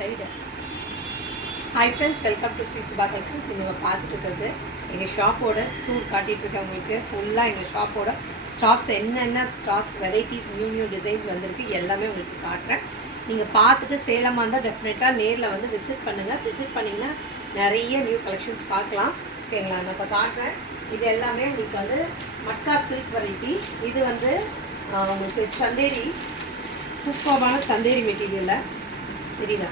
Side. Hi friends, welcome to Sri Subha collections. நீங்கள் பார்த்துட்டு இருக்கிறது எங்கள் ஷாப்போட டூர் காட்டிகிட்ருக்கேன். உங்களுக்கு ஃபுல்லாக எங்கள் ஷாப்போட ஸ்டாக்ஸ் என்னென்ன ஸ்டாக்ஸ் வெரைட்டிஸ் நியூ டிசைன்ஸ் வந்திருக்கு எல்லாமே உங்களுக்கு காட்டுறேன். நீங்கள் பார்த்துட்டு சேலமாக இருந்தால் டெஃபினட்டாக நேரில் வந்து விசிட் பண்ணுங்கள். விசிட் பண்ணிங்கன்னா நிறைய நியூ கலெக்ஷன்ஸ் பார்க்கலாம். ஓகேங்களா? நான் இப்போ காட்டுறேன். இது எல்லாமே உங்களுக்கு வந்து மக்கா சில்க் வெரைட்டி. இது வந்து உங்களுக்கு சந்தேரி, சூப்பரான சந்தேரி மெட்டீரியலில் தெரியுதா?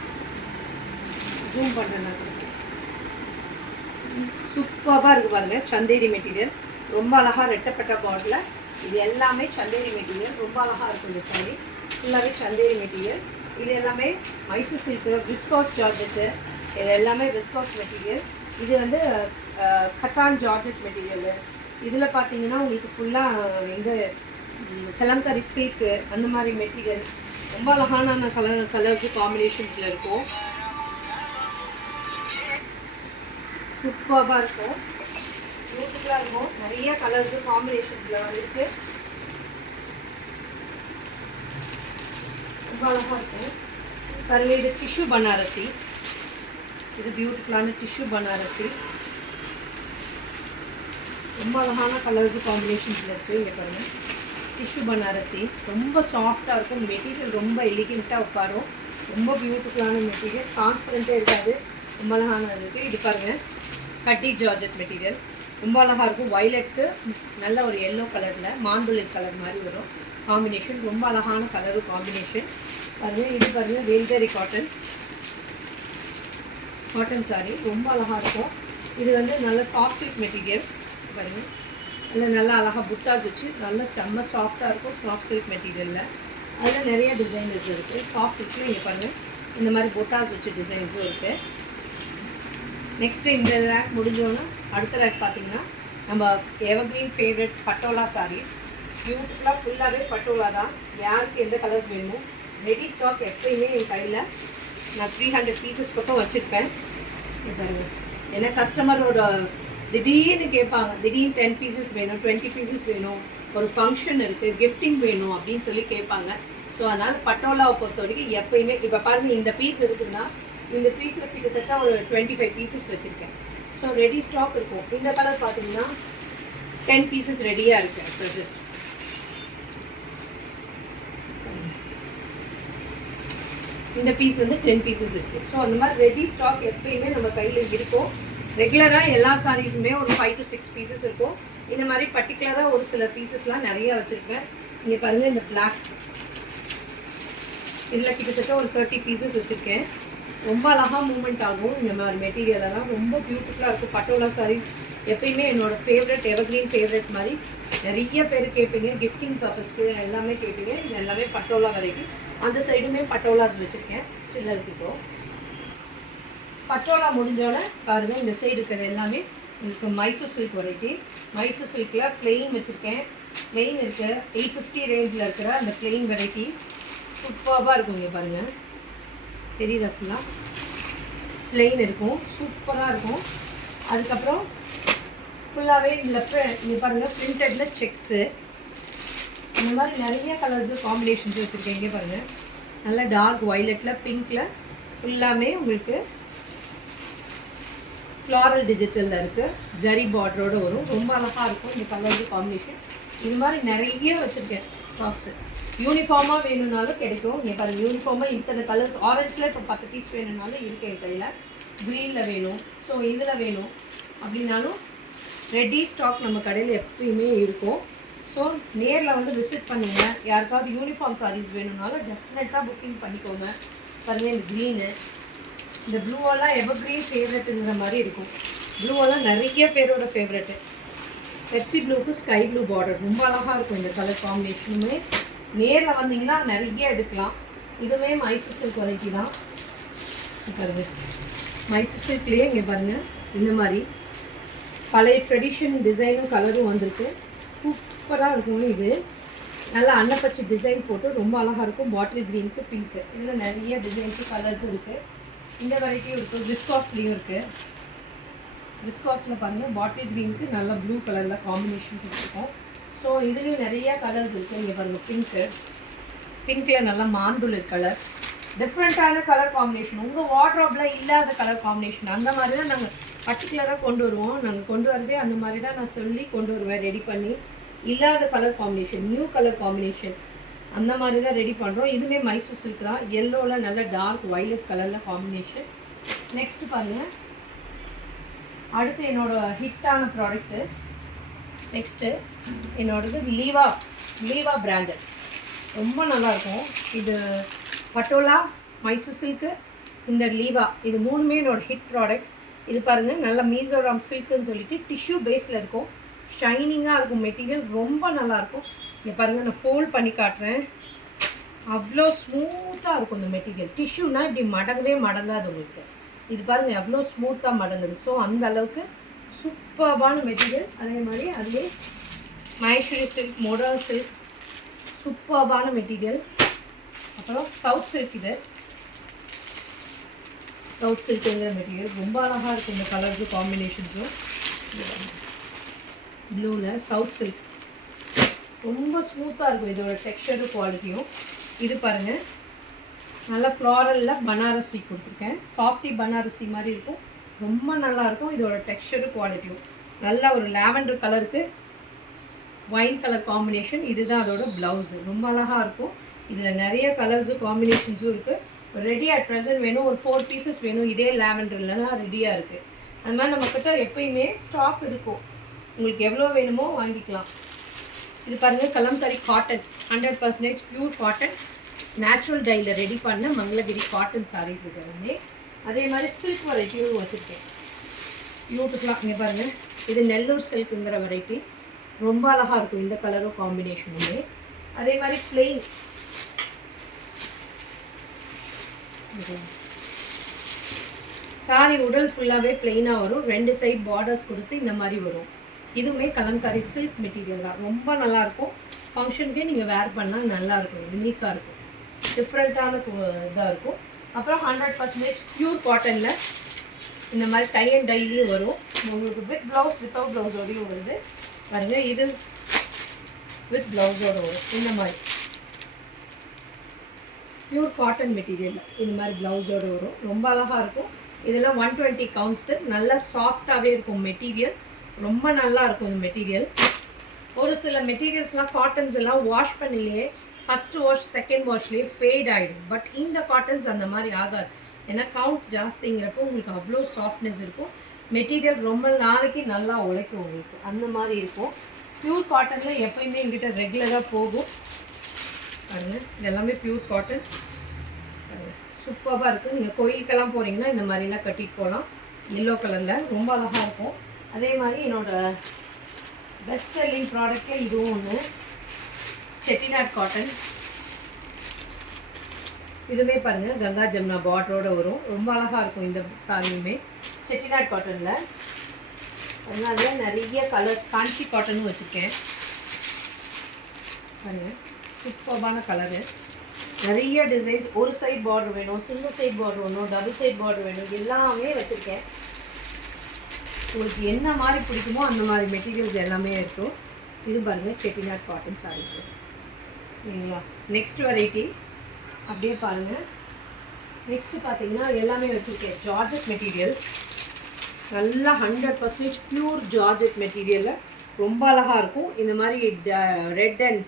ஜூம் பண்ணுறேன். சூப்பராக இருக்குது பாருங்கள். சந்தேரி மெட்டீரியல் ரொம்ப அழகாக ரெட்டப்பட்ட பாட்டில். இது எல்லாமே சந்தேரி மெட்டீரியல். ரொம்ப அழகாக இருக்கும் இந்த சாரி. ஃபுல்லாகவே சந்தேரி மெட்டீரியல். இது எல்லாமே மைசூர் சில்க்கு, விஸ்காஸ் ஜார்ஜெட்டு. இது எல்லாமே விஸ்காஸ் மெட்டீரியல். இது வந்து கட்டான் ஜார்ஜெட் மெட்டீரியலு. இதில் பார்த்தீங்கன்னா உங்களுக்கு ஃபுல்லாக இந்த கலம்கரி சில்க்கு அந்த மாதிரி மெட்டீரியல். ரொம்ப அழகான கலர்ஸு காம்பினேஷன்ஸில் இருக்கும். சூப்பராக இருக்கும், பியூட்டிஃபுல்லாக இருக்கும். நிறைய கலர்ஸு காம்பினேஷன்ஸில் வந்துருக்கு. ரொம்ப அழகாக இருக்கும் பாருங்க. இது டிஷ்யூ பனாரசி. இது பியூட்டிஃபுல்லான டிஷ்யூ பனாரசி. ரொம்ப அழகான கலர்ஸு காம்பினேஷன்ஸில் இருக்குது. இங்கே பாருங்கள், டிஷ்யூ பனாரசி. ரொம்ப சாஃப்டாக இருக்கும் மெட்டீரியல். ரொம்ப எலிகெண்ட்டாக உட்காரும். ரொம்ப பியூட்டிஃபுல்லான மெட்டீரியல். டிரான்ஸ்பரண்ட்டே இருக்காது. ரொம்ப அழகான இருக்குது. இது பாருங்கள், கட்டி ஜார்ஜெட் மெட்டீரியல். ரொம்ப அழகாக இருக்கும். வயலட்டுக்கு நல்ல ஒரு எல்லோ கலரில் மாந்துளிர் கலர் மாதிரி வரும் காம்பினேஷன். ரொம்ப அழகான கலரு காம்பினேஷன் பாருங்கள். இது பாருங்கள், வேல்வேரி காட்டன் சாரி. ரொம்ப அழகாக இருக்கும். இது வந்து நல்ல சாஃப்ட் சில்க் மெட்டீரியல் பாருங்கள். நல்லா அழகாக புட்டாஸ் வச்சு நல்ல செம்ம சாஃப்டாக இருக்கும். சாஃப்ட் சில்க் மெட்டீரியலில் அதில் நிறைய டிசைன்ஸ் இருக்குது. சாஃப்ட் சில்க்கில் இங்கே பாருங்கள், இந்த மாதிரி புட்டாஸ் வச்சு டிசைன்ஸும் இருக்குது. நெக்ஸ்ட்டு இந்த ரேக் முடிஞ்சோன்னா அடுத்த ரேக் பார்த்தீங்கன்னா நம்ம எவர்கிரீன் ஃபேவரட் பட்டோலா சாரீஸ். பியூட்டிஃபுல்லாக ஃபுல்லாகவே பட்டோலா தான். யாருக்கு எந்த கலர்ஸ் வேணுமோ ரெடி ஸ்டாக் எப்பயுமே என் கையில் நான் 300 பீசஸ் பக்கம் வச்சுருப்பேன். பாருங்கள், ஏன்னா கஸ்டமரோட திடீர்னு கேட்பாங்க, திடீர்னு 10 பீசஸ் வேணும், 20 பீசஸ் வேணும், ஒரு ஃபங்க்ஷன் இருக்குது, கிஃப்டிங் வேணும் அப்படின்னு சொல்லி கேட்பாங்க. ஸோ அதனால் பட்டோலாவை பொறுத்த வரைக்கும் எப்பயுமே இப்போ பாருங்கள், இந்த பீஸ் இருக்குதுன்னா இந்த பீஸில் கிட்டத்தட்ட ஒரு 25 பீசஸ் வச்சுருக்கேன். ஸோ ரெடி ஸ்டாக் இருக்கும். இந்த கலர் பார்த்தீங்கன்னா 10 பீசஸ் ரெடியாக இருக்குது ப்ரெசென்ட். இந்த பீஸ் வந்து 10 பீசஸ் இருக்குது. ஸோ அந்த மாதிரி ரெடி ஸ்டாக் எப்பயுமே நம்ம கையில் இருக்கும். ரெகுலராக எல்லா சாரீஸுமே ஒரு 5 to 6 பீசஸ் இருக்கும். இந்த மாதிரி பர்டிகுலராக ஒரு சில பீசஸ்லாம் நிறையா வச்சுருப்பேன். இங்கே பாருங்கள், இந்த பிளாக் இதில் கிட்டத்தட்ட ஒரு 30 பீசஸ் வச்சுருக்கேன். ரொம்ப அழகாக மூவ்மெண்ட் ஆகும். இந்த மாதிரி மெட்டீரியலெல்லாம் ரொம்ப பியூட்டிஃபுல்லாக இருக்கும். பட்டோலா சாரீஸ் எப்பயுமே என்னோடய ஃபேவரட், எவர்கிரீன் ஃபேவரட் மாதிரி நிறைய பேர் கேட்பீங்க. கிஃப்டிங் பர்பஸ்க்கு எல்லாமே கேட்பீங்க. இது எல்லாமே பட்டோலா வெரைட்டி. அந்த சைடுமே பட்டோலாஸ் வச்சுருக்கேன். ஸ்டில் இருக்குதோ பட்டோலா முடிஞ்சோடனே பாருங்கள், இந்த சைடு இருக்கிறது எல்லாமே உங்களுக்கு மைசூர் சில்க் வெரைட்டி. மைசூர் சில்கில் பிளெயின் வச்சுருக்கேன். பிளெயின் இருக்குது 850 ரேஞ்சில் இருக்கிற அந்த பிளெயின் வெரைட்டி சூப்பராக இருக்கும். இங்கே பாருங்கள், தெரியுதா? ஃபுல்லாக பிளெயின் இருக்கும், சூப்பராக இருக்கும். அதுக்கப்புறம் ஃபுல்லாகவே இதில் இங்கே பாருங்கள், பிரிண்டடில் செக்ஸு. இந்த மாதிரி நிறைய கலர்ஸு காம்பினேஷன்ஸ் வச்சுருக்கேன். இங்கே பாருங்கள், நல்லா டார்க் வயலட்டில், பிங்க்கில் ஃபுல்லாமே உங்களுக்கு ஃப்ளாரல் டிஜிட்டலில் இருக்குது. ஜரி பார்டரோடு வரும். ரொம்ப அழகாக இருக்கும் இந்த கலர்ஸு காம்பினேஷன். இது மாதிரி நிறைய வச்சுருக்கேன் ஸ்டாக்ஸு. யூனிஃபார்மாக வேணும்னாலும் கிடைக்கும். இங்கே பாருங்கள், யூனிஃபார்மாக இத்தனை கலர்ஸ். ஆரஞ்சில் இப்போ 10 பீஸ் வேணும்னாலும் இருக்குது என் கையில். க்ரீனில் வேணும், ஸோ இதில் வேணும் அப்படின்னாலும் ரெடி ஸ்டாக் நம்ம கடையில் எப்பயுமே இருக்கும். ஸோ நேரில் வந்து விசிட் பண்ணுங்கள். யாருக்காவது யூனிஃபார்ம் சாரீஸ் வேணும்னாலும் டெஃபினட்டாக புக்கிங் பண்ணிக்கோங்க. பாருங்கள், இந்த க்ரீனு, இந்த ப்ளூவெல்லாம் எவர்கிரீன் ஃபேவரெட்டுங்கிற மாதிரி இருக்கும். ப்ளூவெல்லாம் நிறைய பேரோட ஃபேவரெட்டு. பெப்சி ப்ளூக்கு ஸ்கை ப்ளூ பார்டர் ரொம்ப அழகாக இருக்கும். இந்த கலர் காம்பினேஷனுமே நேரில் வந்தீங்கன்னா நிறைய எடுக்கலாம். இதுவே மைசூர் சில்க் வெரைட்டி தான். பாருங்கள், மைசூர் சில்க்லேயே இங்கே பாருங்கள், இந்த மாதிரி பழைய ட்ரெடிஷன் டிசைனும் கலரும் வந்திருக்கு. சூப்பராக இருக்கும். இது நல்லா அன்னப்பச்சி டிசைன் போட்டு ரொம்ப அழகாக இருக்கும். பாட்டில் க்ரீனுக்கு பிங்க்கு, இதில் நிறைய டிசைன்ஸு கலர்ஸ் இருக்குது. இந்த வெரைட்டியும் இருக்குது. விஸ்காஸ்லேயும் இருக்குது. விஸ்காஸில் பாருங்கள், பாட்டில் க்ரீனுக்கு நல்லா ப்ளூ கலரில் காம்பினேஷன் கொடுத்துருக்கோம். ஸோ இதுலேயும் நிறைய கலர்ஸ் இருக்குது. இங்கே பாருங்கள், பிங்க்கில் நல்லா மாந்துளிர் கலர், டிஃப்ரெண்ட்டான கலர் காம்பினேஷன், உங்கள் வார்ட்ரோப்பில் இல்லாத கலர் காம்பினேஷன், அந்த மாதிரி தான் நாங்கள் பர்டிகுலராக கொண்டு வருவோம். நாங்கள் கொண்டு வரதே அந்த மாதிரி தான் நான் சொல்லி கொண்டு வருவேன், ரெடி பண்ணி. இல்லாத colour combination, new colour combination அந்த மாதிரி தான் ரெடி பண்ணுறோம். இதுவுமே மைசூர் சில்க் தான். எல்லோவில் நல்ல டார்க் வைலட் கலரில் காம்பினேஷன். நெக்ஸ்ட் பாருங்கள், அடுத்து என்னோடய ஹிட்டான ப்ராடக்ட்டு. நெக்ஸ்ட்டு என்னோடது லீவா பிராண்டட், ரொம்ப நல்லாயிருக்கும். இது பட்டோலா, மைசூர் சில்க்கு, இந்த லீவா, இது மூணுமே என்னோடய ஹிட் ப்ராடக்ட். இது பாருங்கள், நல்ல மீசோராம் சில்க்குன்னு சொல்லிட்டு டிஷ்யூ பேஸில் இருக்கும். ஷைனிங்காக இருக்கும் மெட்டீரியல், ரொம்ப நல்லாயிருக்கும். இங்கே பாருங்கள், நான் ஃபோல்ட் பண்ணி காட்டுறேன். அவ்வளோ ஸ்மூத்தாக இருக்கும் இந்த மெட்டீரியல். டிஷ்யூனா இப்படி மடங்கவே மடங்காது உங்களுக்கு. இது பாருங்கள் எவ்வளோ ஸ்மூத்தாக மடங்குது. ஸோ அந்த அளவுக்கு சூப்பர்பான மெட்டீரியல். அதே மாதிரி அதுவே மைசூரி சில்க், மோடர்ன் சில்க், சூப்பர்பான மெட்டீரியல். அப்புறம் சவுத் சில்க், இது சவுத் சில்க்குங்கிற மெட்டீரியல் ரொம்ப அழகாக இருக்கும். இந்த கலர்ஸு காம்பினேஷன்ஸும் ப்ளூவில் சவுத் சில்க் ரொம்ப ஸ்மூத்தாக இருக்கும். இதோட டெக்ஸ்சரும் குவாலிட்டியும். இது பாருங்கள், நல்லா ஃப்ளாரலில் பனாரசி கொடுத்துருக்கேன். சாஃப்டி பனாரசி மாதிரி இருக்கும், ரொம்ப நல்லாயிருக்கும். இதோட டெக்ஸ்சரும் குவாலிட்டியும் நல்ல ஒரு லாவெண்டர் கலருக்கு ஒயின் கலர் காம்பினேஷன். இதுதான் அதோட ப்ளவுஸு, ரொம்ப அழகாக இருக்கும். இதில் நிறைய கலர்ஸு காம்பினேஷன்ஸும் இருக்குது. ரெடி அட் ப்ரெசென்ட் வேணும், ஒரு 4 பீசஸ் வேணும். இதே லாவெண்டர்லனா ரெடியாக இருக்குது. அது மாதிரி நம்மக்கிட்ட எப்பயுமே ஸ்டாக் இருக்கும், உங்களுக்கு எவ்வளோ வேணுமோ வாங்கிக்கலாம். இது பாருங்கள், kalamkari cotton, 100% pure cotton, natural டையில் ரெடி பண்ண மங்களகிரி காட்டன் சாரீஸ் இது. அதே மாதிரி சில்க் வெரைட்டியும் வச்சுருக்கேன், பியூட்டிஃபுல்லாக. இங்கே பாருங்கள், இது நெல்லூர் சில்க்குங்கிற வெரைட்டி, ரொம்ப அழகாக இருக்கும் இந்த கலரும் காம்பினேஷனுமே. அதே மாதிரி பிளெயின் சாரி உடல் ஃபுல்லாகவே பிளெயினாக வரும். 2 சைட் பார்டர்ஸ் கொடுத்து இந்த மாதிரி வரும். இதுவுமே கலம்காரி சில்க் மெட்டீரியல் தான், ரொம்ப நல்லாயிருக்கும். ஃபங்க்ஷனுக்கே நீங்கள் வேர் பண்ணால் நல்லாயிருக்கும், யூனிக்காக இருக்கும், டிஃப்ரெண்ட்டான இதாக இருக்கும். அப்புறம் 100% பியூர் காட்டனில் இந்த மாதிரி டை அண்ட் டைலியும் வரும் உங்களுக்கு. வித் ப்ளவுஸ், வித்தவுட் ப்ளவுஸோடையும் வருது பாருங்கள். இது வித் ப்ளவுஸோடு வரும் இந்த மாதிரி பியூர் காட்டன் மெட்டீரியல். இந்த மாதிரி ப்ளவுஸோடு வரும், ரொம்ப அழகாக இருக்கும். இதெல்லாம் 120 கவுண்ட்ஸு, நல்லா சாஃப்டாகவே இருக்கும் மெட்டீரியல், ரொம்ப நல்லா இருக்கும் இந்த மெட்டீரியல். ஒரு சில மெட்டீரியல்ஸ்லாம் காட்டன்ஸ் எல்லாம் வாஷ் பண்ணிலேயே ஃபஸ்ட்டு வாஷ் செகண்ட் வாஷ்லேயே ஃபேட் ஆகிடும். பட் இந்த காட்டன்ஸ் அந்த மாதிரி ஆகாது, ஏன்னா கவுண்ட் ஜாஸ்திங்கிறப்போ உங்களுக்கு அவ்வளோ சாஃப்ட்னஸ் இருக்கும். மெட்டீரியல் ரொம்ப நாளைக்கு நல்லா உழைக்கும் உங்களுக்கு, அந்த மாதிரி இருக்கும். பியூர் காட்டனில் எப்போயுமே எங்கிட்ட ரெகுலராக போகும் பாருங்கள். இதெல்லாமே பியூர் காட்டன், சூப்பராக இருக்குது. நீங்கள் கோயிலுக்கெல்லாம் போகிறீங்கன்னா இந்த மாதிரிலாம் கட்டிட்டு போகலாம். எல்லோ கலரில் ரொம்ப அழகாக இருக்கும். அதே மாதிரி என்னோடய பெஸ்ட் செல்லிங் ப்ராடக்டில் இதுவும் ஒன்று, செட்டிநாட் காட்டன். இதுவுமே பாருங்கள், கங்கா ஜமுனா பார்டரோடு வரும், ரொம்ப அழகாக இருக்கும் இந்த சாரியுமே. செட்டிநாட் காட்டனில் அதனால நிறைய கலர்ஸ், காஞ்சி காட்டனும் வச்சுருக்கேன் பாருங்கள். சூப்பர்பான கலரு, நிறைய டிசைன்ஸ். ஒரு சைட் பார்டர் வேணும், சிங்கிள் சைட் பார்டர் வேணும், டபுள் சைட் பார்டர் வேணும், எல்லாமே வச்சுருக்கேன். உங்களுக்கு என்ன மாதிரி பிடிக்குமோ அந்த மாதிரி மெட்டீரியல்ஸ் எல்லாமே இருக்கும். இது பாருங்கள், செட்டிநாட் காட்டன் சாரீஸு சரிங்களா. நெக்ஸ்ட் வெரைட்டி அப்படியே பாருங்கள். நெக்ஸ்ட்டு பார்த்தீங்கன்னா எல்லாமே வச்சுருக்கேன் ஜார்ஜெட் மெட்டீரியல், நல்லா 100% பியூர் ஜார்ஜெட் மெட்டீரியலில் ரொம்ப அழகாக இருக்கும். இந்த மாதிரி ரெட் அண்ட்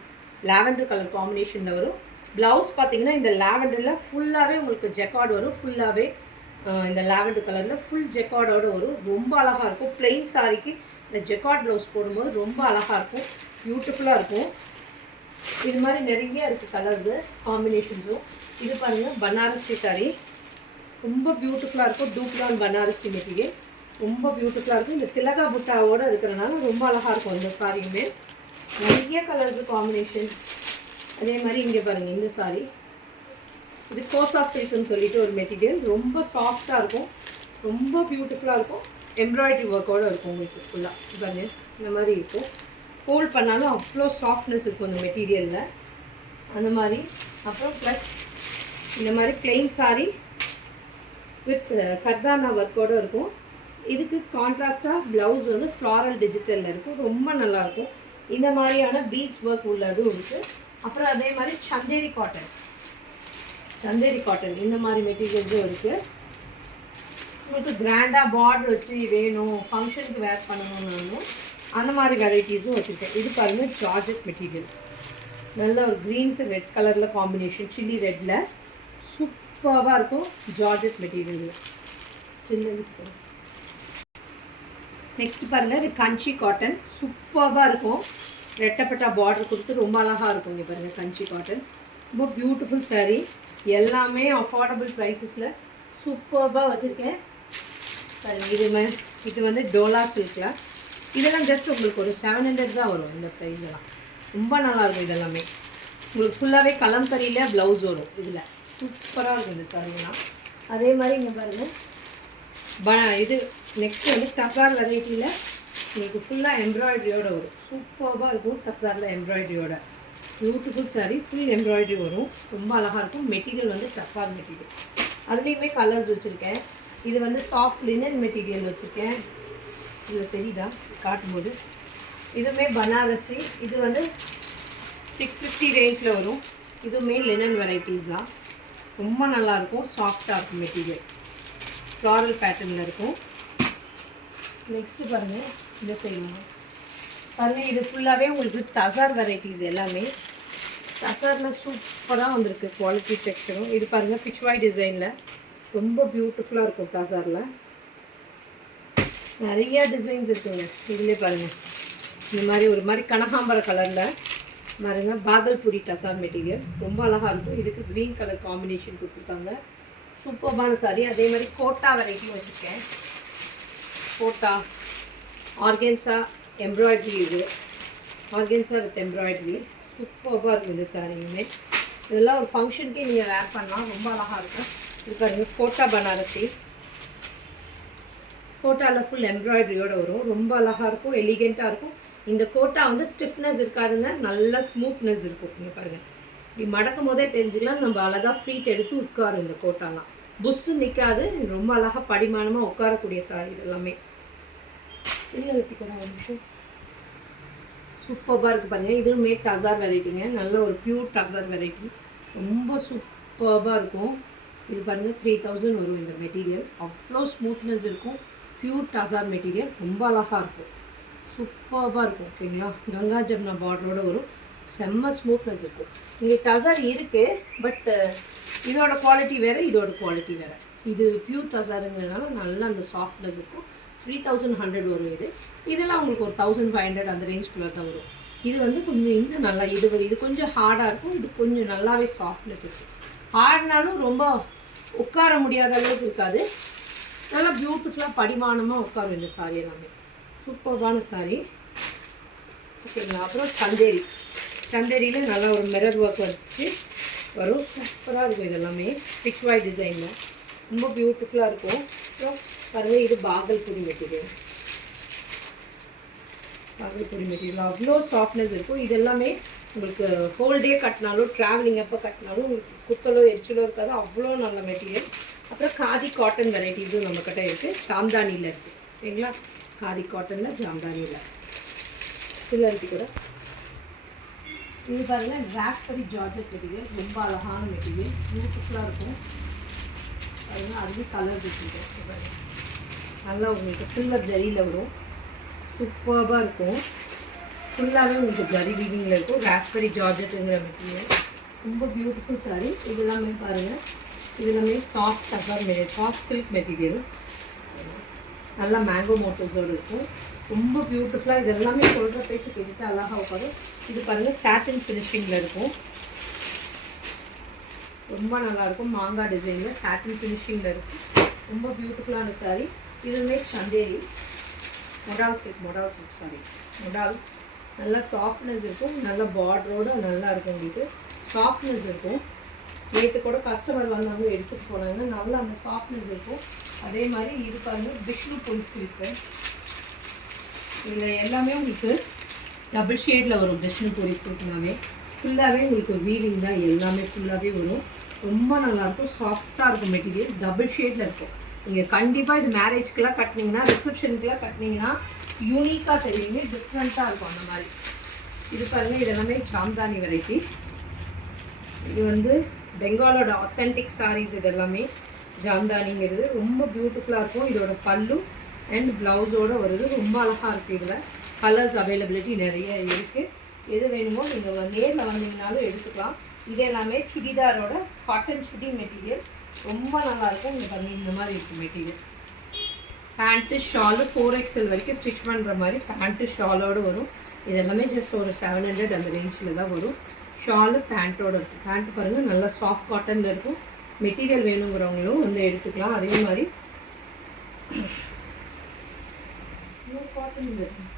லாவெண்டர் கலர் காம்பினேஷனில் வரும். ப்ளவுஸ் பார்த்தீங்கன்னா இந்த லாவெண்டரில் ஃபுல்லாகவே உங்களுக்கு ஜெக்கார்டு வரும். ஃபுல்லாகவே இந்த லாவெண்டர் கலரில் ஃபுல் ஜெக்கார்டோடு வரும், ரொம்ப அழகாக இருக்கும். பிளெயின் சாரிக்கு இந்த ஜெக்கார்ட் ப்ளவுஸ் போடும்போது ரொம்ப அழகாக இருக்கும், பியூட்டிஃபுல்லாக இருக்கும். இது மாதிரி நிறைய இருக்குது கலர்ஸு காம்பினேஷன்ஸும். இது பாருங்கள், பனாரசி சாரி, ரொம்ப பியூட்டிஃபுல்லாக இருக்கும். டூப்லான் பனாரசி மெட்டீரியல் ரொம்ப பியூட்டிஃபுல்லாக இருக்கும். இந்த திலகா புட்டாவோடு இருக்கிறனால ரொம்ப அழகாக இருக்கும் இந்த சாரியுமே. நிறைய கலர்ஸு காம்பினேஷன். அதே மாதிரி இங்கே பாருங்கள், இந்த சாரி இது கோசா சில்க்குன்னு சொல்லிட்டு ஒரு மெட்டீரியல், ரொம்ப சாஃப்டாக இருக்கும், ரொம்ப பியூட்டிஃபுல்லாக இருக்கும். எம்ப்ராய்டரி ஒர்க்கோடு இருக்கும் உங்களுக்கு ஃபுல்லாக பாருங்க, இந்த மாதிரி இருக்கும். ஃபோல்ட் பண்ணாலும் அவ்வளோ சாஃப்ட்னஸ் இருக்கும் இந்த மெட்டீரியலில், அந்த மாதிரி. அப்புறம் ப்ளஸ் இந்த மாதிரி பிளெயின் சாரி வித் கர்தானா ஒர்க்கோடு இருக்கும். இதுக்கு கான்ட்ராஸ்டாக ப்ளவுஸ் வந்து ஃப்ளாரல் டிஜிட்டலில் இருக்கும், ரொம்ப நல்லாயிருக்கும். இந்த மாதிரியான பீட்ஸ் ஒர்க் உள்ளதும் இருக்குது. அப்புறம் அதே மாதிரி சந்தேரி காட்டன், சந்தேரி காட்டன் இந்த மாதிரி மெட்டீரியல்ஸும் இருக்குது. உங்களுக்கு கிராண்டாக பார்டர் வச்சு வேணும், ஃபங்க்ஷனுக்கு வேர் பண்ணணும்னாலும் அந்த மாதிரி வெரைட்டிஸும் வச்சுருக்கேன். இது பாருங்கள் ஜார்ஜெட் மெட்டீரியல், நல்ல ஒரு க்ரீனுக்கு ரெட் கலரில் காம்பினேஷன், சில்லி ரெட்டில் சூப்பராக இருக்கும். ஜார்ஜெட் மெட்டீரியல் ஸ்டில் இருக்கும். நெக்ஸ்ட் பாருங்கள், இது கஞ்சி காட்டன் சூப்பராக இருக்கும். ரெட்டப்பட்டா பார்டர் கொடுத்து ரொம்ப அழகாக இருக்கும். இங்கே பாருங்கள் கஞ்சி காட்டன் ரொம்ப பியூட்டிஃபுல் சாரீ. எல்லாமே அஃபோர்டபுள் ப்ரைஸஸில் சூப்பராக வச்சுருக்கேன். இது வந்து டோலா சில்கில். இதெல்லாம் ஜஸ்ட் உங்களுக்கு ஒரு 700 தான் வரும் இந்த ப்ரைஸ் எல்லாம். ரொம்ப நல்லாயிருக்கும். இதெல்லாமே உங்களுக்கு ஃபுல்லாகவே கலம்கரியில் ப்ளவுஸ் வரும். இதில் சூப்பராக இருக்கும் இந்த சாரீலாம். அதே மாதிரி இங்கே பாருங்கள் இது நெக்ஸ்ட்டு வந்து டசார் வெரைட்டியில் உங்களுக்கு ஃபுல்லாக எம்ப்ராய்டரியோடு வரும். சூப்பராக இருக்கும். டசாரில் எம்ப்ராய்டரியோட பியூட்டிஃபுல் சாரீ, ஃபுல் எம்ப்ராய்டரி வரும். ரொம்ப அழகாக இருக்கும். மெட்டீரியல் வந்து டசார் மெட்டீரியல். அதுலேயுமே கலர்ஸ் வச்சுருக்கேன். இது வந்து சாஃப்ட் லினன் மெட்டீரியல் வச்சுருக்கேன். இதில் தெரியுதா காட்டும்போது? இதுவுமே பனாரசி. இது வந்து 650 ரேஞ்சில் வரும். இதுவுமே லினன் வெரைட்டிஸ் தான். ரொம்ப நல்லாயிருக்கும். சாஃப்டாக இருக்கும் மெட்டீரியல். ஃப்ளாரல் பேட்டர்னில் இருக்கும். நெக்ஸ்ட்டு பாருங்கள் இந்த சைடு பாருங்கள். இது ஃபுல்லாகவே உங்களுக்கு டசார் வெரைட்டிஸ் எல்லாமே. டசாரில் சூப்பராக வந்திருக்கு குவாலிட்டி டெக்ஸ்டரும். இது பாருங்கள் பிச்வாய் டிசைனில் ரொம்ப பியூட்டிஃபுல்லாக இருக்கும். டசாரில் நிறைய டிசைன்ஸ் இருக்குங்க. இதிலே பாருங்கள் இந்த மாதிரி ஒரு மாதிரி கனகாம்பர கலரில் பாருங்கள் பாகல்புரி டசார் மெட்டீரியல் ரொம்ப அழகாக இருக்கும். இதுக்கு க்ரீன் கலர் காம்பினேஷன் கொடுத்துருக்காங்க. சூப்பர்பான சாரி. அதே மாதிரி கோட்டா வெரைட்டியும் வச்சுருக்கேன். Kota organza embroidery. இது ஆர்கென்ஸா வித் எம்ப்ராய்டரி சூப்பராக இருக்கும். இந்த சாரியுமே இதெல்லாம் ஒரு ஃபங்க்ஷனுக்கே நீங்கள் வேர் பண்ணலாம். ரொம்ப அழகாக இருக்கும். இது பாருங்கள் கோட்டா பனாரசி. கோட்டாவில் ஃபுல் எம்ப்ராய்டரியோடு வரும். ரொம்ப அழகாக இருக்கும். எலிகெண்ட்டாக இருக்கும். இந்த கோட்டா வந்து ஸ்டிஃப்னஸ் இருக்காதுங்க, நல்ல ஸ்மூத்னஸ் இருக்கும். இங்கே பாருங்கள் இப்படி மடக்கும் போதே தெரிஞ்சுக்கலாம். நம்ம அழகாக ஃப்ளீட் எடுத்து உட்காரும். இந்த கோட்டாலாம் புஸ்ஸு நிற்காது. ரொம்ப அழகாக படிமானமாக உட்காரக்கூடிய சாரி. இதெல்லாமே சின்ன ஊற்றி கூட ஒரு நிமிஷம். சூப்பராக இருக்குது பாருங்கள். இதுவுமே டசார் வெரைட்டிங்க. நல்ல ஒரு பியூர் டசார் வெரைட்டி. ரொம்ப சூப்பராக இருக்கும். இது பாருங்கள் 3000 வரும் இந்த மெட்டீரியல். அவ்வளோ ஸ்மூத்னஸ் இருக்கும். Pure tussar material. ரொம்ப அழகாக இருக்கும். சூப்பராக இருக்கும். ஓகேங்களா? கங்கா ஜம்னா பார்டரோடு வரும். செம்ம ஸ்மூத்னஸ் இருக்கும். இங்கே டசார் இருக்குது, பட் இதோட குவாலிட்டி வேறு, இதோட குவாலிட்டி வேறு. இது பியூர் டசாருங்கிறதுனால நல்லா அந்த சாஃப்ட்னஸ் இருக்கும். 3100 வரும். இதெல்லாம் உங்களுக்கு ஒரு 1500 அந்த ரேஞ்சுக்குள்ளே தான் வரும். இது வந்து கொஞ்சம் இன்னும் நல்லா இது கொஞ்சம் ஹார்டாக இருக்கும். இது கொஞ்சம் நல்லாவே சாஃப்ட்னஸ் இருக்கும். ஹார்ட்னாலும் ரொம்ப உட்கார முடியாத அளவுக்கு இருக்காது. நல்லா பியூட்டிஃபுல்லாக படிமானமாக உட்காரும் இந்த சாரி எல்லாமே. சூப்பரான சாரி. ஓகேங்களா? அப்புறம் சந்தேரியில் நல்லா ஒரு மிரர் ஒர்க் வச்சு வரும். சூப்பராக இருக்கும். இதெல்லாமே பிச்வாய் டிசைனில் ரொம்ப பியூட்டிஃபுல்லாக இருக்கும். அப்புறம் பாருங்கள் இது பாகல்புரி மெட்டீரியல். பாகல்புரி மெட்டீரியல் அவ்வளோ சாஃப்ட்னஸ் இருக்கும். இது எல்லாமே உங்களுக்கு ஹோல் டே கட்டினாலும் ட்ராவலிங் அப்போ கட்டினாலும் உங்களுக்கு குத்தலோ எரிச்சலோ இருக்காது. அவ்வளோ நல்ல மெட்டீரியல். அப்புறம் காதி காட்டன் வெரைட்டிஸும் நம்மக்கிட்ட இருக்குது. ஜாம்தானியில் இருக்குது. ஓகேங்களா? காதி காட்டனில் ஜாம்தானியில் சிலருக்கு கூட. இது பாருங்கள் ராஸ்பெரி ஜார்ஜெட் மெட்டீரியல். ரொம்ப அழகான மெட்டீரியல். பியூட்டிஃபுல்லாக இருக்கும். பாருங்கள் அதுவும் கலர் வச்சுருக்கேன். நல்லா உங்களுக்கு சில்வர் ஜரியில் வரும். சூப்பராக இருக்கும். ஃபுல்லாகவே உங்களுக்கு ஜரி வீவிங்கில் இருக்கும். ராஸ்பெரி ஜார்ஜெட்டுங்கிற மெட்டீரியல் ரொம்ப பியூட்டிஃபுல் சாரி. இது எல்லாமே பாருங்கள். இது எல்லாமே soft tussar material, soft silk material. நல்லா மேங்கோ மோட்டிவ்ஸோடு இருக்கும். ரொம்ப பியூட்டிஃபுல்லாக. இது எல்லாமே சொல்கிற பேச்சு கேட்டுட்டு அழகாக உட்காரும். இது பாருங்கள் சாட்டின் ஃபினிஷிங்கில் இருக்கும். ரொம்ப நல்லாயிருக்கும். மாங்காய் டிசைனில் சாட்டின் ஃபினிஷிங்கில் இருக்கும். ரொம்ப பியூட்டிஃபுல்லான சாரி. இதுவுமே சந்தேரி மொடால் சில்க் சாரி. மொடால் நல்லா சாஃப்ட்னஸ் இருக்கும். நல்ல பார்டரோடு நல்லா இருக்கும். உங்களுக்கு சாஃப்ட்னஸ் இருக்கும். நேற்று கூட கஸ்டமர் வந்தவங்க எடுத்துகிட்டு போனாங்க. நல்லா அந்த சாஃப்ட்னஸ் இருக்கும். அதே மாதிரி இது பாருங்கள் விஷ்ணுபுரி சில்க்கு. இதில் எல்லாமே உங்களுக்கு டபுள் ஷேடில் வரும். விஷ்ணுபுரி சில்க்னாவே ஃபுல்லாகவே உங்களுக்கு வீவிங் தான். எல்லாமே ஃபுல்லாகவே வரும். ரொம்ப நல்லாயிருக்கும். சாஃப்டாக இருக்கும் மெட்டீரியல். டபுள் ஷேடில் இருக்கும். நீங்கள் கண்டிப்பாக இது மேரேஜ்க்கெலாம் கட்டினீங்கன்னா, ரிசப்ஷனுக்குலாம் கட்டினீங்கன்னா யூனிக்காக தெரியுங்க. டிஃப்ரெண்ட்டாக இருக்கும் அந்த மாதிரி. இது பாருங்கள் இது எல்லாமே ஜாம்தானி வெரைட்டி. இது வந்து பெங்காலோட ஆத்தென்டிக் சாரீஸ் இது எல்லாமே. ஜாம்தானிங்கிறது ரொம்ப பியூட்டிஃபுல்லாக இருக்கும். இதோட பல்லு அண்ட் ப்ளவுஸோடு வருது. ரொம்ப அழகாக இருக்குது. இதில் கலர்ஸ் அவைலபிலிட்டி நிறைய இருக்குது. எது வேணுமோ நீங்கள் நேரில் வந்தீங்கனாலும் எடுத்துக்கலாம். இது எல்லாமே சுடிதாரோட காட்டன் சுடி மெட்டீரியல். ரொம்ப நல்லாயிருக்கும். இங்கே பாருங்கள், இந்த மாதிரி இருக்குது மெட்டீரியல். பேண்ட்டு ஷாலு 4XL வரைக்கும் ஸ்டிச் பண்ணுற மாதிரி பேண்ட்டு ஷாலோடு வரும். இது எல்லாமே ஜஸ்ட் ஒரு 700 அந்த ரேஞ்சில் தான் வரும். ஷாலு பேண்ட்டோடு இருக்கும். பேண்ட்டு பாருங்கள், நல்லா சாஃப்ட் காட்டனில் இருக்கும். மெட்டீரியல் வேணுங்கிறவங்களும் வந்து எடுத்துக்கலாம். அதே மாதிரி காட்டன் இருக்கும்.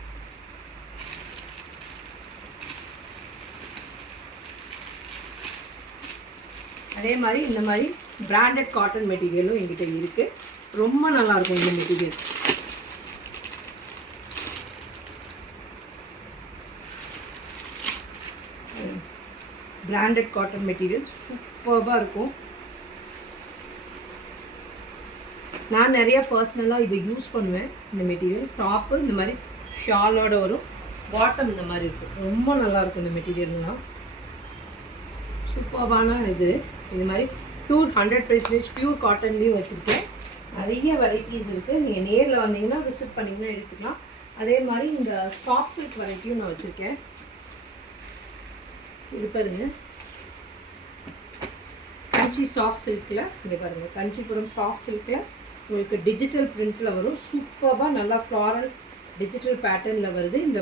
அதே மாதிரி இந்த மாதிரி பிராண்டட் காட்டன் மெட்டீரியலும் என்கிட்ட இருக்குது. ரொம்ப நல்லாயிருக்கும் இந்த மெட்டீரியல். பிராண்டட் காட்டன் மெட்டீரியல் சூப்பராக இருக்கும். நான் நிறையா பர்சனலாக இதை யூஸ் பண்ணுவேன். இந்த மெட்டீரியல் டாப்பு இந்த மாதிரி ஷாலோட வரும். பாட்டம் இந்த மாதிரி இருக்கும். ரொம்ப நல்லாயிருக்கும் இந்த மெட்டீரியல்லாம். சூப்பரான இது மாதிரி பியூர் 100% பியூர் காட்டன்லேயும் வச்சுருக்கேன். நிறைய வெரைட்டிஸ் இருக்குது. நீங்கள் நேரில் வந்தீங்கன்னா விசிட் பண்ணிங்கன்னா எடுத்துக்கலாம். அதே மாதிரி இந்த சாஃப்ட் சில்க் வெரைட்டியும் நான் வச்சுருக்கேன். இது பாருங்கள், கஞ்சி சாஃப்ட் சில்கில். இங்கே பாருங்கள், கஞ்சிபுரம் சாஃப்ட் சில்கில் உங்களுக்கு டிஜிட்டல் பிரிண்டில் வரும். சூப்பராக நல்லா ஃப்ளாரல் டிஜிட்டல் பேட்டர்னில் வருது. இந்த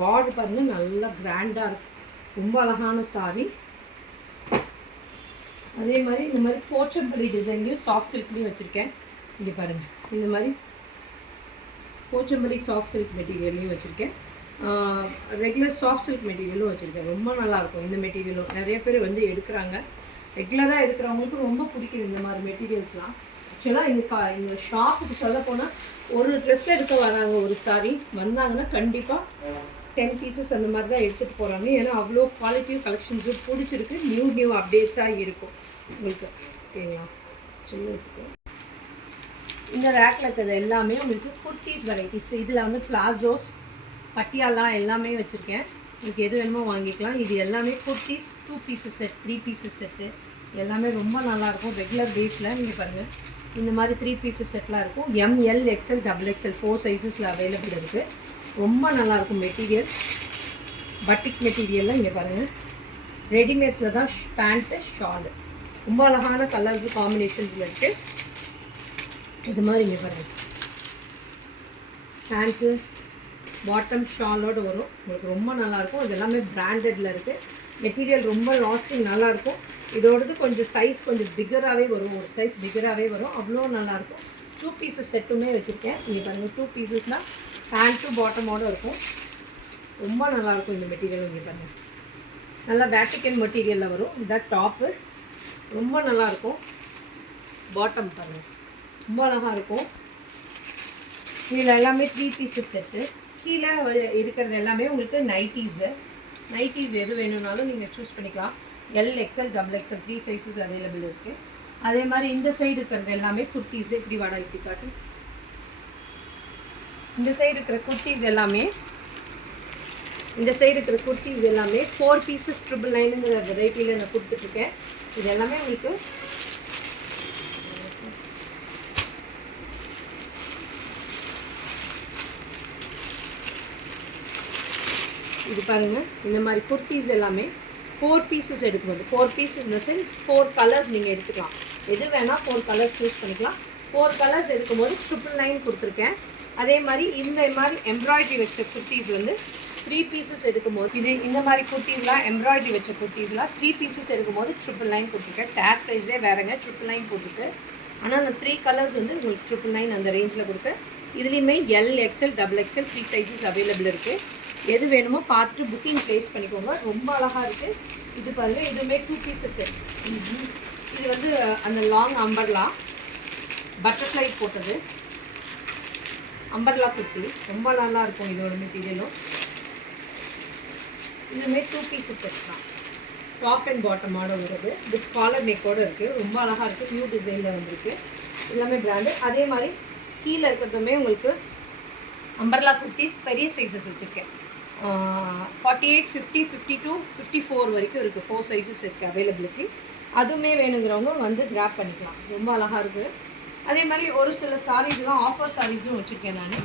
பார்டர் பாருங்கள், நல்லா கிராண்டாக இருக்கும். ரொம்ப அழகான சாரீ. அதே மாதிரி இந்த மாதிரி போச்சம்பள்ளி டிசைன்லேயும் சாஃப்ட் சில்க்லேயும் வச்சுருக்கேன். இங்கே பாருங்கள், இந்த மாதிரி போச்சம்பள்ளி சாஃப்ட் சில்க் மெட்டீரியல்லையும் வச்சுருக்கேன். ரெகுலர் சாஃப்ட் சில்க் மெட்டீரியலும் வச்சுருக்கேன். ரொம்ப நல்லாயிருக்கும் இந்த மெட்டீரியலும். நிறைய பேர் வந்து எடுக்கிறாங்க. ரெகுலராக எடுக்கிறவங்களுக்கு ரொம்ப பிடிக்கும் இந்த மாதிரி மெட்டீரியல்ஸ்லாம். ஆக்சுவலாக இந்த ஷாப்புக்கு சொல்ல போனால் ஒரு ட்ரெஸ் எடுக்க வராங்க, ஒரு சாரி வந்தாங்கன்னா கண்டிப்பாக 10 பீசஸ் அந்த மாதிரி தான் எடுத்துகிட்டு போகிறாங்க. ஏன்னா அவ்வளோ குவாலிட்டியும் கலெக்ஷன்ஸும் பிடிச்சிருக்கு. நியூ அப்டேட்ஸாக இருக்கும் உங்களுக்கு. ஓகேங்களா? ஸ்டில் எடுத்துக்கோ. இந்த ரேக்கில் இருக்கிறது எல்லாமே உங்களுக்கு குர்த்திஸ் வெரைட்டிஸ். இதில் வந்து பிளாசோஸ், பட்டியாலா எல்லாமே வச்சுருக்கேன். உங்களுக்கு எது வேணுமோ வாங்கிக்கலாம். இது எல்லாமே kurtis 2 pieces set, 3 pieces set எல்லாமே ரொம்ப நல்லாயிருக்கும். ரெகுலர் பேஸில் நீங்கள் பாருங்கள், இந்த மாதிரி 3 பீசஸ் செட்லாம் இருக்கும். ML, XL, XXL 4 சைஸஸில் அவைலபிள் இருக்குது. ரொம்ப நல்லாயிருக்கும் மெட்டீரியல். பட்டிக் மெட்டீரியல்லாம் இங்கே பாருங்கள், ரெடிமேட்ஸில் தான் பேண்ட்டு ஷாலு. ரொம்ப அழகான கலர்ஸு காம்பினேஷன்ஸில் இருக்குது. இது மாதிரி இங்கே பாருங்கள், பேண்ட்டு பாட்டம் ஷாலோடு வரும். உங்களுக்கு ரொம்ப நல்லாயிருக்கும். இது எல்லாமே பிராண்டடில் இருக்குது. மெட்டீரியல் ரொம்ப லாஸ்டிங் நல்லாயிருக்கும். இதோடது கொஞ்சம் சைஸ் கொஞ்சம் பிகராகவே வரும். ஒரு சைஸ் பிகராகவே வரும். அவ்வளோ நல்லாயிருக்கும். 2 பீசஸ் செட்டுமே வச்சுருக்கேன். இங்கே பாருங்கள், 2 பீசஸ்னால் பேண்ட்டு பாட்டமோடு இருக்கும். ரொம்ப நல்லாயிருக்கும் இந்த மெட்டீரியல். இங்கே பாருங்கள், நல்லா வேட்டிக்கன் மெட்டீரியலில் வரும். இதான் டாப்பு. ரொம்ப நல்லாயிருக்கும். பாட்டம் பாருங்கள், ரொம்ப அழகாக இருக்கும். இதில் எல்லாமே 3 பீசஸ் செட்டு. கீழே இருக்கிறது எல்லாமே உங்களுக்கு நைட்டீஸ் எது வேணும்னாலும் நீங்கள் சூஸ் பண்ணிக்கலாம். L, XL, XXL 3 sizes available இருக்குது. அதே மாதிரி இந்த சைடு இருக்கிறது எல்லாமே குர்த்திஸு. இப்படி வாடா, இப்படி காட்டு. இந்த சைடு இருக்கிற குர்த்திஸ் எல்லாமே 4 பீசஸ் 999ங்கிற வெரைட்டியில் நான் கொடுத்துட்ருக்கேன். இது எல்லாமே உங்களுக்கு இது பாருங்கள். இந்த மாதிரி குர்த்திஸ் எல்லாமே 4 பீசஸ் எடுக்கும்போது 4 பீஸ் இந்த சென்ஸ் 4 கலர்ஸ் நீங்கள் எடுத்துக்கலாம். எது வேணால் 4 கலர்ஸ் யூஸ் பண்ணிக்கலாம். 4 கலர்ஸ் எடுக்கும்போது 999 கொடுத்துருக்கேன். அதே மாதிரி இந்த மாதிரி எம்ப்ராய்டரி வச்ச குர்த்திஸ் வந்து 3 பீசஸ் எடுக்கும்போது இந்த மாதிரி குர்த்திஸ்லாம் எம்ப்ராய்டரி வச்ச குர்த்திஸ்லாம் 3 பீசஸ் எடுக்கும்போது 999 கொடுத்துருக்கேன். டேக் ப்ரைஸே வேறுங்க, 999 போட்டுருக்கு. ஆனால் அந்த 3 கலர்ஸ் வந்து உங்களுக்கு 999 அந்த ரேஞ்சில் கொடுத்து. இதுலேயுமே L, XL, XXL 3 sizes available இருக்குது. எது வேணுமோ பார்த்துட்டு புக்கிங் ப்ளேஸ் பண்ணிக்கோங்க. ரொம்ப அழகாக இருக்குது. இது பாருங்கள், இதுவுமே 2 பீசஸ் செட். இது வந்து அந்த லாங் அம்பர்லா பட்டர்ஃப்ளை போட்டது அம்பர்லா குர்த்தி. ரொம்ப நல்லாயிருக்கும் இதோட மெட்டீரியலும். இதுவுமே 2 பீசஸ் செட் தான். டாப் அண்ட் பாட்டமோட வருது. வித் காலர் நெக்கோடு இருக்குது. ரொம்ப அழகாக இருக்குது. நியூ டிசைனில் வந்துருக்கு. எல்லாமே பிராண்டு. அதே மாதிரி கீழே இருக்கிறதுமே உங்களுக்கு அம்பர்லா குர்த்திஸ் பெரிய சைஸஸ் வச்சுருக்கேன். 48, 50, 52, 54 வரைக்கும் இருக்குது. 4 சைஸஸ் இருக்குது அவைலபிலிட்டி. அதுவுமே வேணுங்கிறவங்க வந்து கிராப் பண்ணிக்கலாம். ரொம்ப அழகாக இருக்குது. அதே மாதிரி ஒரு சில சாரீஸ்லாம் ஆஃபர் சாரீஸும் வச்சுருக்கேன் நான்.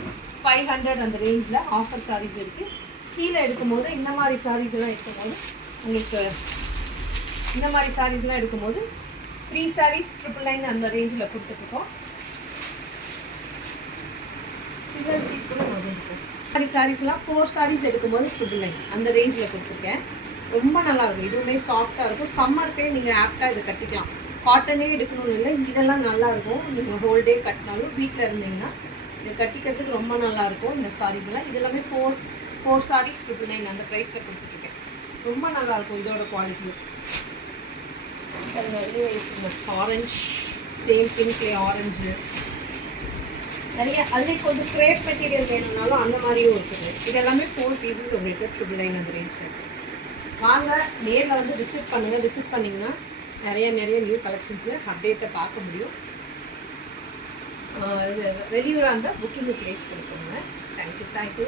500 அந்த ரேஞ்சில் ஆஃபர் சாரீஸ் இருக்குது. கீழே எடுக்கும்போது இந்த மாதிரி சாரீஸ்லாம் எடுக்கும்போது உங்களுக்கு இந்த மாதிரி சாரீஸ்லாம் எடுக்கும்போது 3 சாரீஸ் 999 அந்த ரேஞ்சில் கொடுத்துட்ருக்கோம். சாரீஸ்லாம் 4 சாரீஸ் எடுக்கும்போது 999 அந்த ரேஞ்சில் கொடுத்துருக்கேன். ரொம்ப நல்லாயிருக்கும். இதுவுமே சாஃப்டாக இருக்கும். சம்மருக்கே நீங்கள் ஆப்டாக இதை கட்டிக்கலாம். காட்டனே எடுக்கணும்னு இல்லை, இதெல்லாம் நல்லாயிருக்கும். நீங்கள் ஹோல் டே கட்டினாலும் வீட்டில் இருந்தீங்கன்னா இதை கட்டிக்கிறதுக்கு ரொம்ப நல்லாயிருக்கும். இந்த சாரீஸ்லாம் இது எல்லாமே 4 சாரீஸ் 999 அந்த ப்ரைஸில் கொடுத்துட்ருக்கேன். ரொம்ப நல்லாயிருக்கும் இதோட குவாலிட்டி. ஆரஞ்சு சேம் பிங்க்லே ஆரஞ்சு நிறைய. அதுவே கொஞ்சம் க்ரேப் மெட்டீரியல் வேணும்னாலும் அந்த மாதிரியும் இருக்குது. இதெல்லாமே 4 பீசஸ் உங்களுக்கு 999 அந்த ரேஞ்சில் இருக்குது. வாங்க நேரில் வந்து விசிட் பண்ணுங்கள். விசிட் பண்ணிங்கன்னா நிறைய நியூ கலெக்ஷன்ஸு அப்டேட்டை பார்க்க முடியும். வெளியூராக இருந்தால் புக்கிங்கு ப்ளேஸ் பண்ணிக்கோங்க. தேங்க்யூ.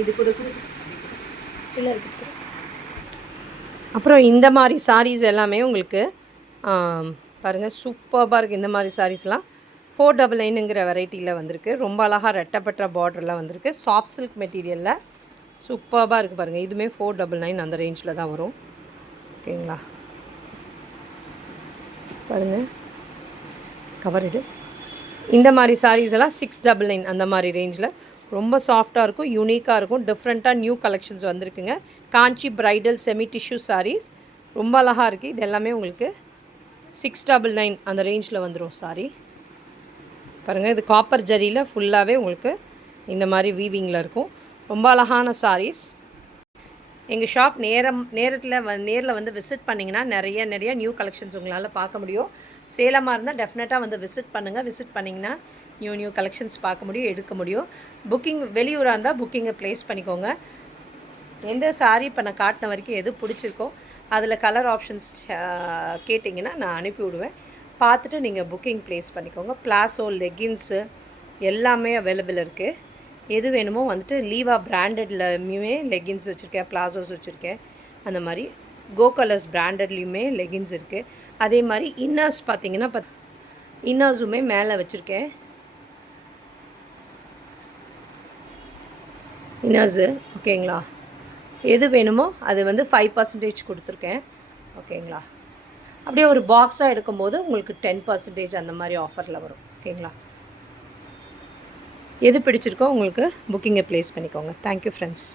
இது கூட ஸ்டில் இருக்குது. அப்புறம் இந்த மாதிரி சாரீஸ் எல்லாமே உங்களுக்கு பாருங்கள் சூப்பராக இருக்குது. இந்த மாதிரி சாரீஸ்லாம் 499ங்கிற வெரைட்டியில் வந்திருக்கு. ரொம்ப அழகாக ரெட்டப்பட்ட பார்டர்லாம் வந்திருக்கு. சாஃப்ட் சில்க் மெட்டீரியலில் சூப்பராக இருக்குது பாருங்கள். இதுவுமே 499 அந்த ரேஞ்சில் தான் வரும். ஓகேங்களா, பாருங்கள் கவர்டு. இந்த மாதிரி சாரீஸ் எல்லாம் 699 அந்த மாதிரி ரேஞ்சில் ரொம்ப சாஃப்டாக இருக்கும், யூனிக்காக இருக்கும். டிஃப்ரெண்ட்டாக நியூ கலெக்ஷன்ஸ் வந்திருக்குங்க. காஞ்சி பிரைடல் செமி டிஷ்யூ சாரீஸ் ரொம்ப அழகாக இருக்குது. இது எல்லாமே உங்களுக்கு 699 அந்த ரேஞ்சில் வந்துடும் சாரி. பாருங்கள், இது காப்பர் ஜரியில் ஃபுல்லாகவே உங்களுக்கு இந்த மாதிரி வீவிங்கில் இருக்கும். ரொம்ப அழகான சாரீஸ். எங்கள் ஷாப் நேரில் வந்து விசிட் பண்ணிங்கன்னா நிறைய நியூ கலெக்ஷன்ஸ் உங்களால் பார்க்க முடியும். சேலமாக இருந்தால் டெஃபினட்டாக வந்து விசிட் பண்ணுங்கள். விசிட் பண்ணிங்கன்னா நியூ கலெக்ஷன்ஸ் பார்க்க முடியும், எடுக்க முடியும். புக்கிங் வெளியூராக இருந்தால் புக்கிங்கை ப்ளேஸ் பண்ணிக்கோங்க. எந்த சாரீ இப்போ நான் காட்டின வரைக்கும் எது பிடிச்சிருக்கோ அதில் கலர் ஆப்ஷன்ஸ் கேட்டிங்கன்னா நான் அனுப்பி விடுவேன். பார்த்துட்டு நீங்கள் புக்கிங் ப்ளேஸ் பண்ணிக்கோங்க. பிளாசோ லெகின்ஸு எல்லாமே அவைலபிள் இருக்குது. எது வேணுமோ வந்துட்டு லீவா பிராண்டட்லையுமே லெகின்ஸ் வச்சுருக்கேன், பிளாசோஸ் வச்சுருக்கேன். அந்த மாதிரி கோ கலர்ஸ் பிராண்டட்லேயுமே லெகின்ஸ் இருக்குது. அதே மாதிரி இன்னர்ஸ் பார்த்திங்கன்னா இன்னர்ஸுமே மேலே வச்சுருக்கேன். இன்னர்ஸு ஓகேங்களா, எது வேணுமோ அது வந்து 5% கொடுத்துருக்கேன். ஓகேங்களா, அப்படியே ஒரு பாக்ஸாக எடுக்கும்போது உங்களுக்கு 10% அந்த மாதிரி ஆஃபரில் வரும். ஓகேங்களா, எது பிடிச்சிருக்கோ உங்களுக்கு புக்கிங்கை ப்ளேஸ் பண்ணிக்கோங்க. Thank you friends.